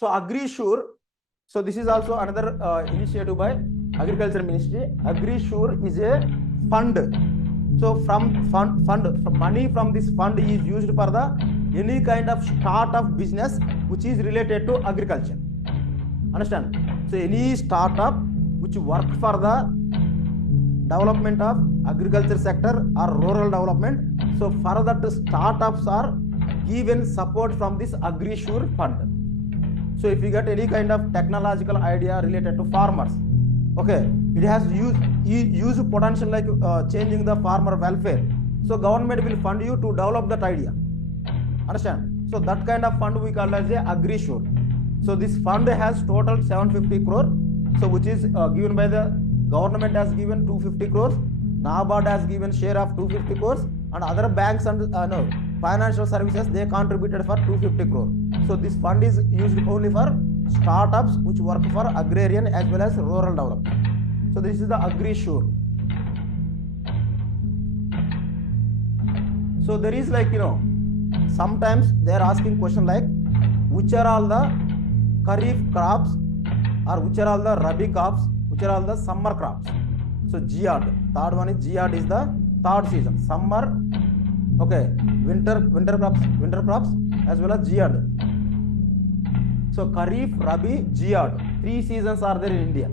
So AgriSure, so this is also another initiative by Agriculture Ministry. AgriSure is a fund. So from money from this fund is used for the any kind of startup business which is related to agriculture. Understand? So any startup which work for the development of agriculture sector or rural development. So for that startups are given support from this AgriSure fund. So if you get any kind of technological idea related to farmers, okay, it has use potential like changing the farmer welfare. So government will fund you to develop that idea. Understand? So that kind of fund we call as a AgriSure. So this fund has total 750 crore. So which is given by the government has given 250 crores. NABARD has given share of 250 crores, and other banks and financial services they contributed for 250 crore. So this fund is used only for startups which work for agrarian as well as rural development. So this is the AgriSure. So there is like sometimes they are asking question like which are all the Kharif crops or which are all the Rabi crops, which are all the summer crops. So Jihad, third one is Jihad is the third season. Summer, okay, winter crops as well as Jihad. So Kharif, Rabi, Jihad, 3 seasons are there in India.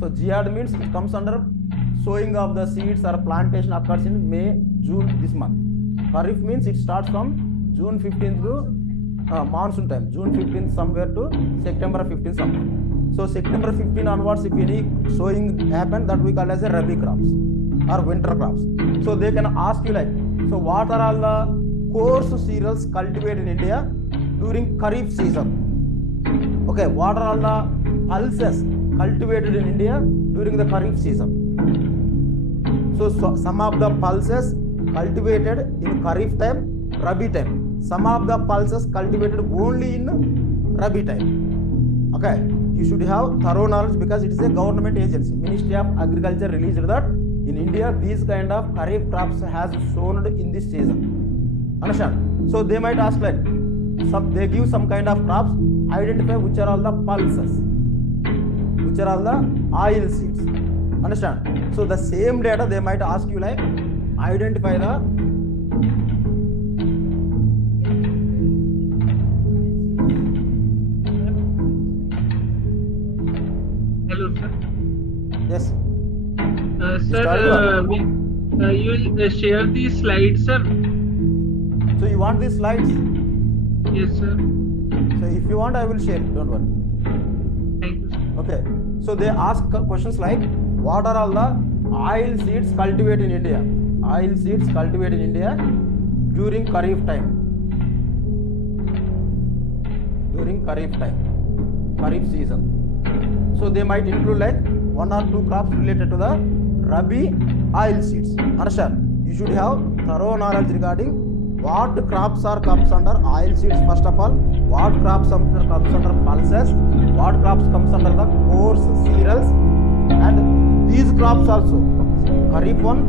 So Jihad means it comes under sowing of the seeds or plantation occurs in May, June this month. Kharif means it starts from June 15th to monsoon time, June 15th somewhere to September 15th somewhere. So September 15 onwards, if any sowing happen, that we call as a Rabi crops or winter crops. So they can ask you like, so what are all the coarse cereals cultivated in India during Kharif season? Okay, what are all the pulses cultivated in India during the Kharif season? So some of the pulses cultivated in Kharif time, Rabi time. Some of the pulses cultivated only in Rabi time. Okay, you should have thorough knowledge because it is a government agency. Ministry of Agriculture released that in India these kind of Kharif crops has sown in this season. Understand? So they might ask like, they give some kind of crops, identify which are all the pulses, which are all the oil seeds. Understand? So the same data they might ask you like, identify the Hello, sir. yes. Sir, you will share these slides, sir. So you want these slides? Yes, sir. So if you want, I will share. Don't worry. Thank you, sir. Okay. So they ask questions like, what are all the oil seeds cultivated in India? Oil seeds cultivated in India during Kharif time. During Kharif time, Kharif season. So they might include like 1 or 2 crops related to the Rabi oil seeds. Understand? You should have thorough knowledge regarding what crops are comes under oil seeds first of all, what crops comes under pulses, what crops comes under the coarse cereals, and these crops also, Kharif one,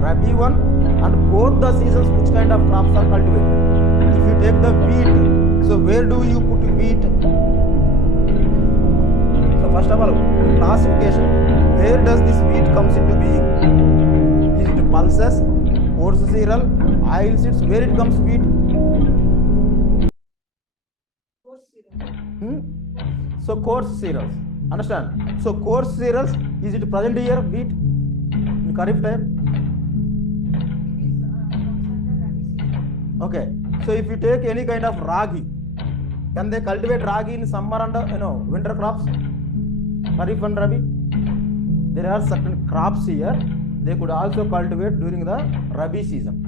Rabi one, and both the seasons which kind of crops are cultivated. If you take the wheat, so where do you put wheat? So first of all, in classification, where does this wheat comes into being? Is it pulses, coarse cereal, oil seeds? Where it comes wheat? So coarse cereals. Understand? So coarse cereals, is it present here wheat in Kharif time? Okay. So if you take any kind of ragi, can they cultivate ragi in summer and winter crops? Kharif and Rabi? There are certain crops here. They could also cultivate during the Rabi season.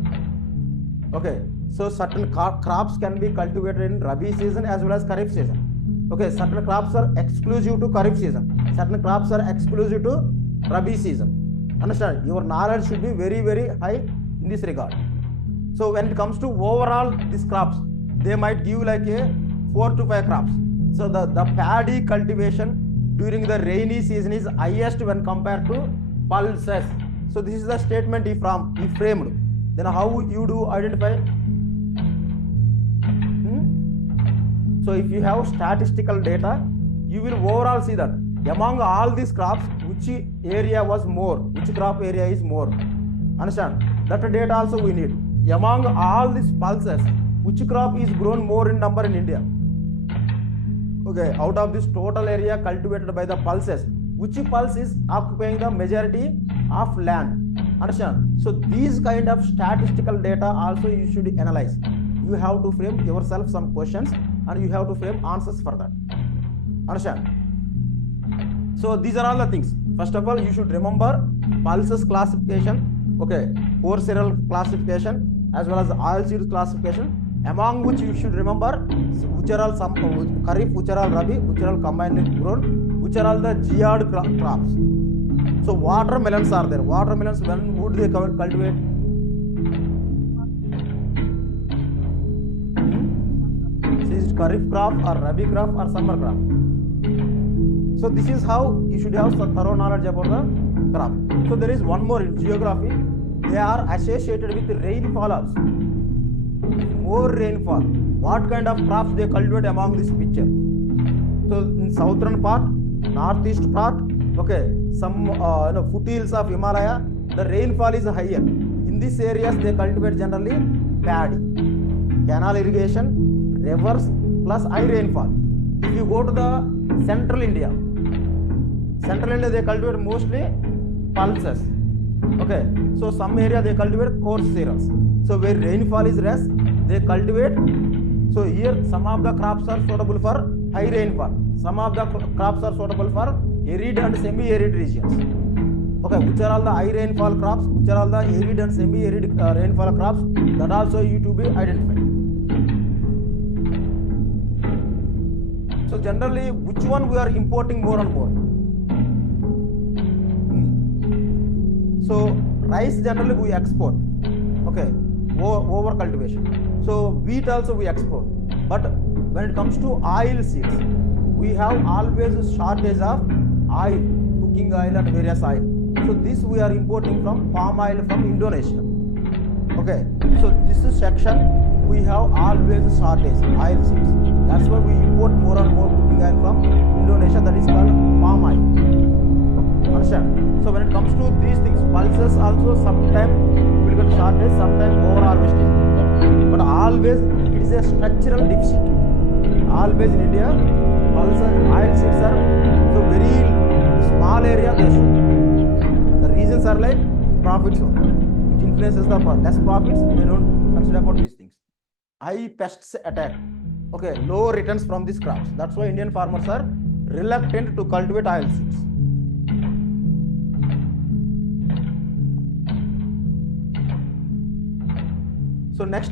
Okay. So certain crops can be cultivated in Rabi season as well as Kharif season. Okay. Certain crops are exclusive to Kharif season. Certain crops are exclusive to Rabi season. Understand? Your knowledge should be very, very high in this regard. So when it comes to overall these crops, they might give like a 4 to 5 crops. So the paddy cultivation during the rainy season is highest when compared to pulses. So this is the statement he framed. Then how you do identify? So if you have statistical data, you will overall see that among all these crops, which area was more, which crop area is more. Understand? That data also we need. Among all these pulses, which crop is grown more in number in India? Okay, out of this total area cultivated by the pulses, which pulse is occupying the majority of land? Understand? So these kind of statistical data also you should analyze. You have to frame yourself some questions and you have to frame answers for that. Understand? So these are all the things. First of all, you should remember pulses classification, okay, core cereal classification, as well as oilseeds classification, among which you should remember which are all some Kharif, which are all Rabi, which are all combined grown, which are all the geared crops. So watermelons are there. Watermelons, when would they cultivate? Is it Kharif crop or Rabi crop or summer crop? So this is how you should have some thorough knowledge about the crop. So there is one more in geography. They are associated with rainfall also. More rainfall. What kind of crops they cultivate among this picture? So in southern part, northeast part, okay, some foothills of Himalaya, the rainfall is higher. In these areas, they cultivate generally paddy, canal irrigation, rivers plus high rainfall. If you go to the central India, they cultivate mostly pulses. Okay, so some area they cultivate coarse cereals. So where rainfall is less, they cultivate. So here some of the crops are suitable for high rainfall. Some of the crops are suitable for arid and semi-arid regions. Okay, which are all the high rainfall crops, which are all the arid and semi-arid rainfall crops, that also you to be identified. So generally, which one we are importing more and more? So rice generally we export, okay, over cultivation. So wheat also we export. But when it comes to oil seeds, we have always a shortage of oil, cooking oil and various oil. So this we are importing from palm oil from Indonesia. Okay, so this is section we have always a shortage oil seeds. That's why we import more and more cooking oil from Indonesia, that is called palm oil. Understand? So when it comes to these things, pulses also sometimes will get shortage, sometimes over harvesting. But always it is a structural deficit. Always in India, pulses, oil seeds are so very small area they show. The reasons are like profits. It influences the less profits, they don't consider about these things. High pests attack. Okay, low returns from these crops. That's why Indian farmers are reluctant to cultivate oil seeds. So next,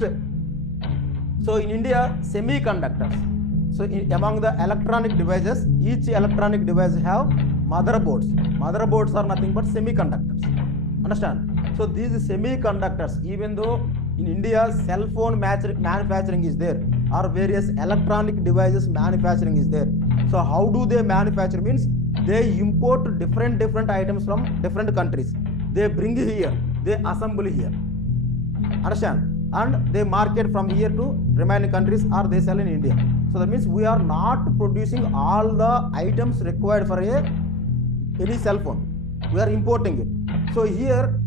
so in India, semiconductors. So among the electronic devices, each electronic device have motherboards. Motherboards are nothing but semiconductors. Understand? So these semiconductors, even though in India cell phone manufacturing is there, or various electronic devices manufacturing is there. So how do they manufacture? Means they import different items from different countries. They bring here, they assemble here. Understand? And they market from here to remaining countries, or they sell in India. So that means we are not producing all the items required for any cell phone. We are importing it. So here,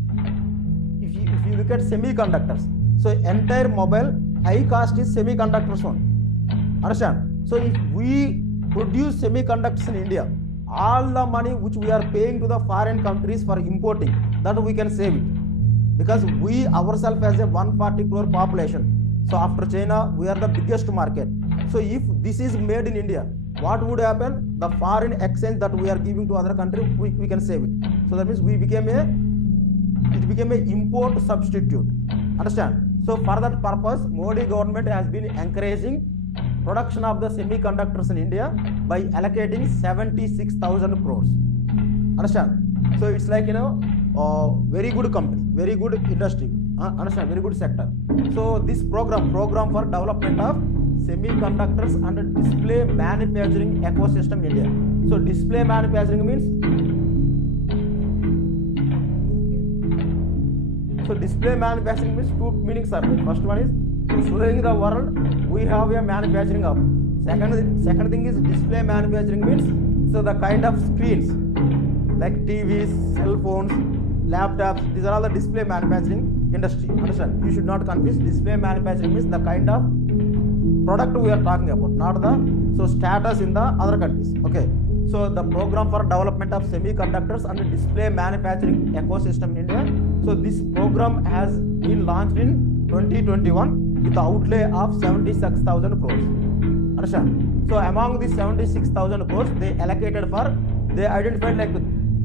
if you look at semiconductors, so entire mobile high cost is semiconductors only. Understand? So if we produce semiconductors in India, all the money which we are paying to the foreign countries for importing, that we can save it. Because we ourselves as a 140 crore population. So after China, we are the biggest market. So if this is made in India, what would happen? The foreign exchange that we are giving to other countries, we can save it. So that means it became a import substitute. Understand? So for that purpose, Modi government has been encouraging production of the semiconductors in India by allocating 76,000 crores. Understand? So it's like, very good company, very good industry. Understand? Very good sector. So this program for development of semiconductors and display manufacturing ecosystem in India. So display manufacturing means, so display manufacturing means two meanings are there. First one is showing the world we have a manufacturing hub. Second thing is display manufacturing means, so the kind of screens like TVs, cell phones, laptops, these are all the display manufacturing industry. Understand? You should not confuse. Display manufacturing means the kind of product we are talking about, not the status in the other countries. Okay. So the program for development of semiconductors and display manufacturing ecosystem in India. So this program has been launched in 2021 with the outlay of 76,000 crores. Understand? So among these 76,000 crores, they identified like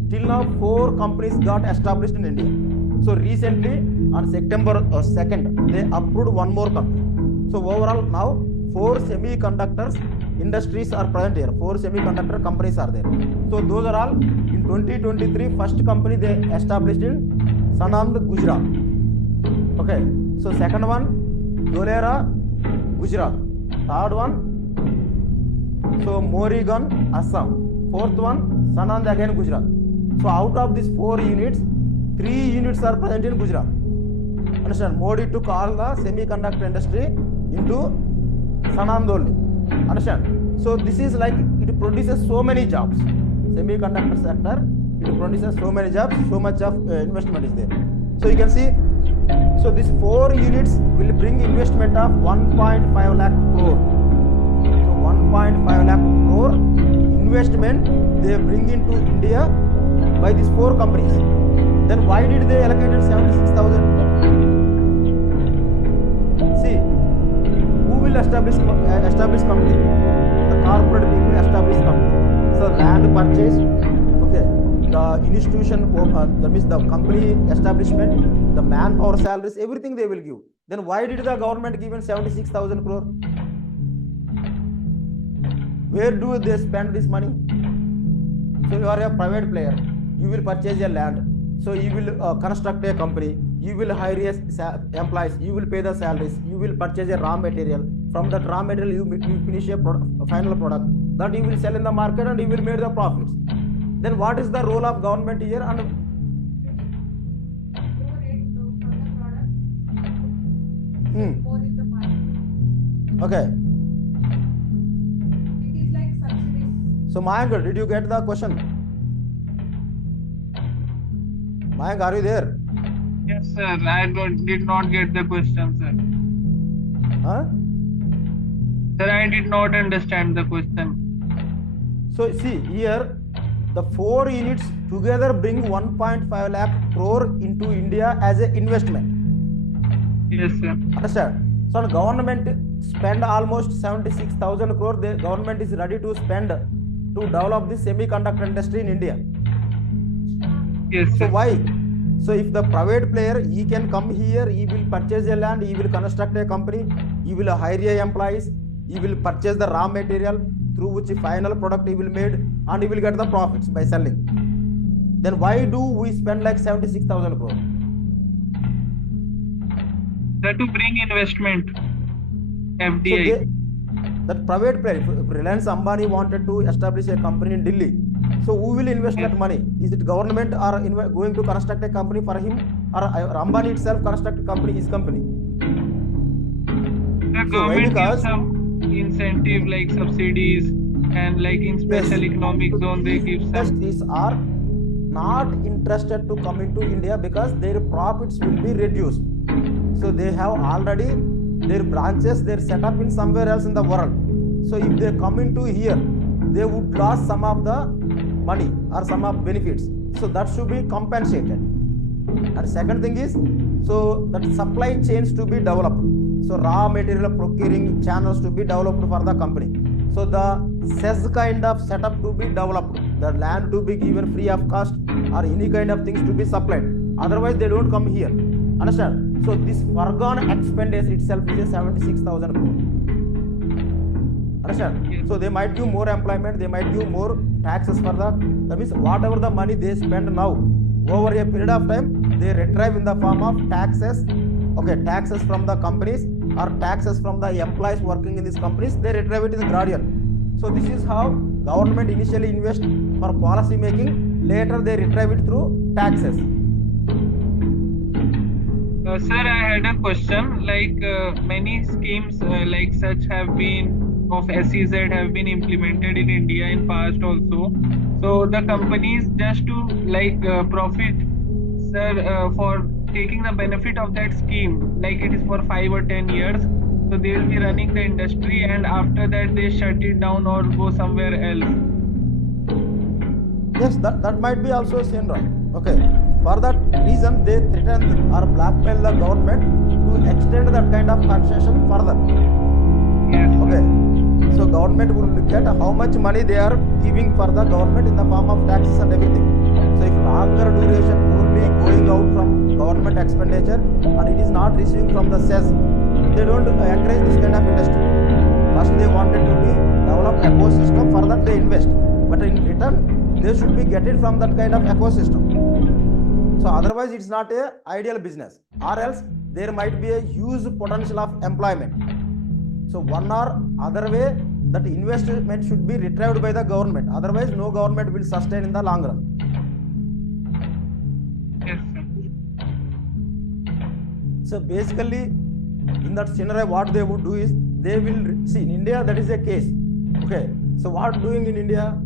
till now 4 companies got established in India. So recently on September 2nd, they approved one more company. So overall now 4 semiconductors industries are present here. 4 semiconductor companies are there. So those are all in 2023. First company they established in Sanand, Gujarat. Okay. So second one, Dholera, Gujarat. Third one, so Morigan, Assam. Fourth one, Sanand again, Gujarat. So out of these 4 units, 3 units are present in Gujarat. Understand? Modi took all the semiconductor industry into Sanand only. Understand? So this is like it produces so many jobs. Semiconductor sector, it produces so many jobs, so much of investment is there. So you can see, so these 4 units will bring investment of 1.5 lakh crore. So 1.5 lakh crore investment they bring into India by these 4 companies. Then why did they allocate 76,000? See, who will establish company? The corporate people establish company. So land purchase, okay, the institution, that means the company establishment, the manpower salaries, everything they will give. Then why did the government give 76,000 crore? Where do they spend this money? So you are a private player, you will purchase a land. So you will construct a company, you will hire employees, you will pay the salaries, you will purchase a raw material. From that raw material, you finish a final product that you will sell in the market and you will make the profits. Then what is the role of government here? And okay. So Mayank, did you get the question? Mayank, are you there? Yes, sir. I did not get the question, sir. Huh? Sir, I did not understand the question. So see here, the 4 units together bring 1.5 lakh crore into India as an investment. Yes, sir. Understand? So the government spend almost 76,000 crore. The government is ready to spend to develop the semiconductor industry in India. Yes, sir. So why? So if the private player, he can come here, he will purchase a land, he will construct a company, he will hire employees, he will purchase the raw material through which final product he will made, and he will get the profits by selling. Then why do we spend like 76,000 crore? Sir, to bring investment, FDI. So that private player, if Reliance Ambani wanted to establish a company in Delhi, so who will invest that money? Is it government or going to construct a company for him, or Ambani itself construct a company, his company? The government gives some incentive like subsidies, and like in special economic zone they give some. Industries are not interested to come into India because their profits will be reduced. So they have already their branches, they're set up in somewhere else in the world. So if they come into here, they would lose some of the money or some of benefits. So that should be compensated. And second thing is, so that supply chains to be developed. So raw material procuring channels to be developed for the company. So the CES kind of setup to be developed, the land to be given free of cost, or any kind of things to be supplied. Otherwise, they don't come here. Understand? So this foregone expenditure itself is a 76,000 crore. Understand? So they might give more employment, they might give more taxes for that means whatever the money they spend now, over a period of time, they retrieve in the form of taxes. Okay, taxes from the companies or taxes from the employees working in these companies, they retrieve it in gradual. So this is how government initially invest for policy making, later they retrieve it through taxes. Sir, I had a question. Like many schemes like such have been of SEZ have been implemented in India in past also. So the companies just to profit, sir, for taking the benefit of that scheme, like it is for 5 or 10 years. So they will be running the industry, and after that they shut it down or go somewhere else. Yes, that might be also seen right. Okay. For that reason, they threaten or blackmail the government to extend that kind of concession further. Yes, Okay. sir. So government will look at how much money they are giving for the government in the form of taxes and everything. So if longer duration only going out from government expenditure and it is not receiving from the cess, they don't encourage this kind of industry. First they wanted to be develop ecosystem, for that they invest. But in return, they should be get it from that kind of ecosystem. So otherwise it's not a ideal business, or else there might be a huge potential of employment. So one or other way, that investment should be retrieved by the government. Otherwise, no government will sustain in the long run. Yes, sir. So basically, in that scenario, what they would do is they will see in India that is a case. Okay. So what doing in India?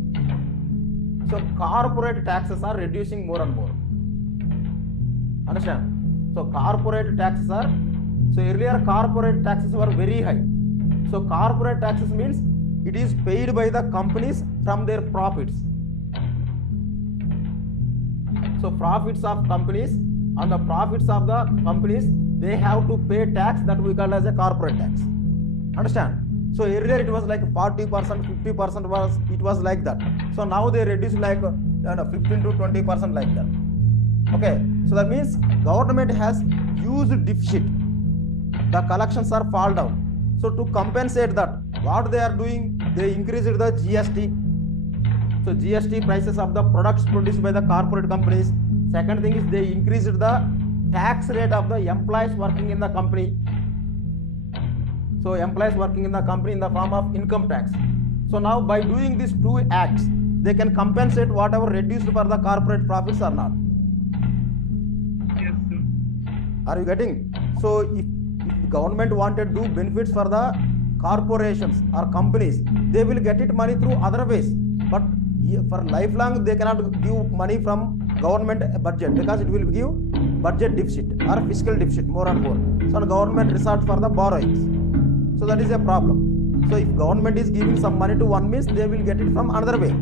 So corporate taxes are reducing more and more. Understand? So corporate taxes are, so earlier corporate taxes were very high. So corporate taxes means it is paid by the companies from their profits. So profits of companies, and the profits of the companies, they have to pay tax that we call as a corporate tax. Understand? So earlier it was like 40%, 50% was like that. So now they reduce like 15 to 20% like that. Okay, so that means government has huge deficit. The collections are fall down. So to compensate that, what they are doing, they increased the GST. So GST prices of the products produced by the corporate companies. Second thing is they increased the tax rate of the employees working in the company. So employees working in the company in the form of income tax. So now by doing these two acts, they can compensate whatever reduced for the corporate profits or not. Yes, sir. Are you getting? So if the government wanted to do benefits for the corporations or companies, they will get it money through other ways. But for lifelong, they cannot give money from government budget, because it will give budget deficit or fiscal deficit more and more. So the government resort for the borrowings. So that is a problem. So if government is giving some money to one means, they will get it from another way.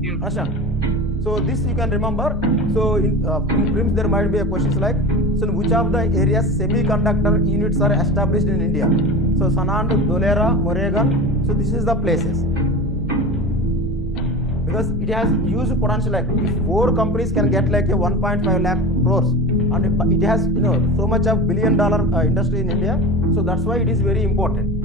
Yes. Understand? So this you can remember. So in prelims there might be a questions like, so in which of the areas semiconductor units are established in India? So Sanand, Dholera, Moregan. So this is the places. Because it has huge potential. Like if 4 companies can get like a 1.5 lakh crores, and it has so much of $1 billion industry in India. So that's why it is very important.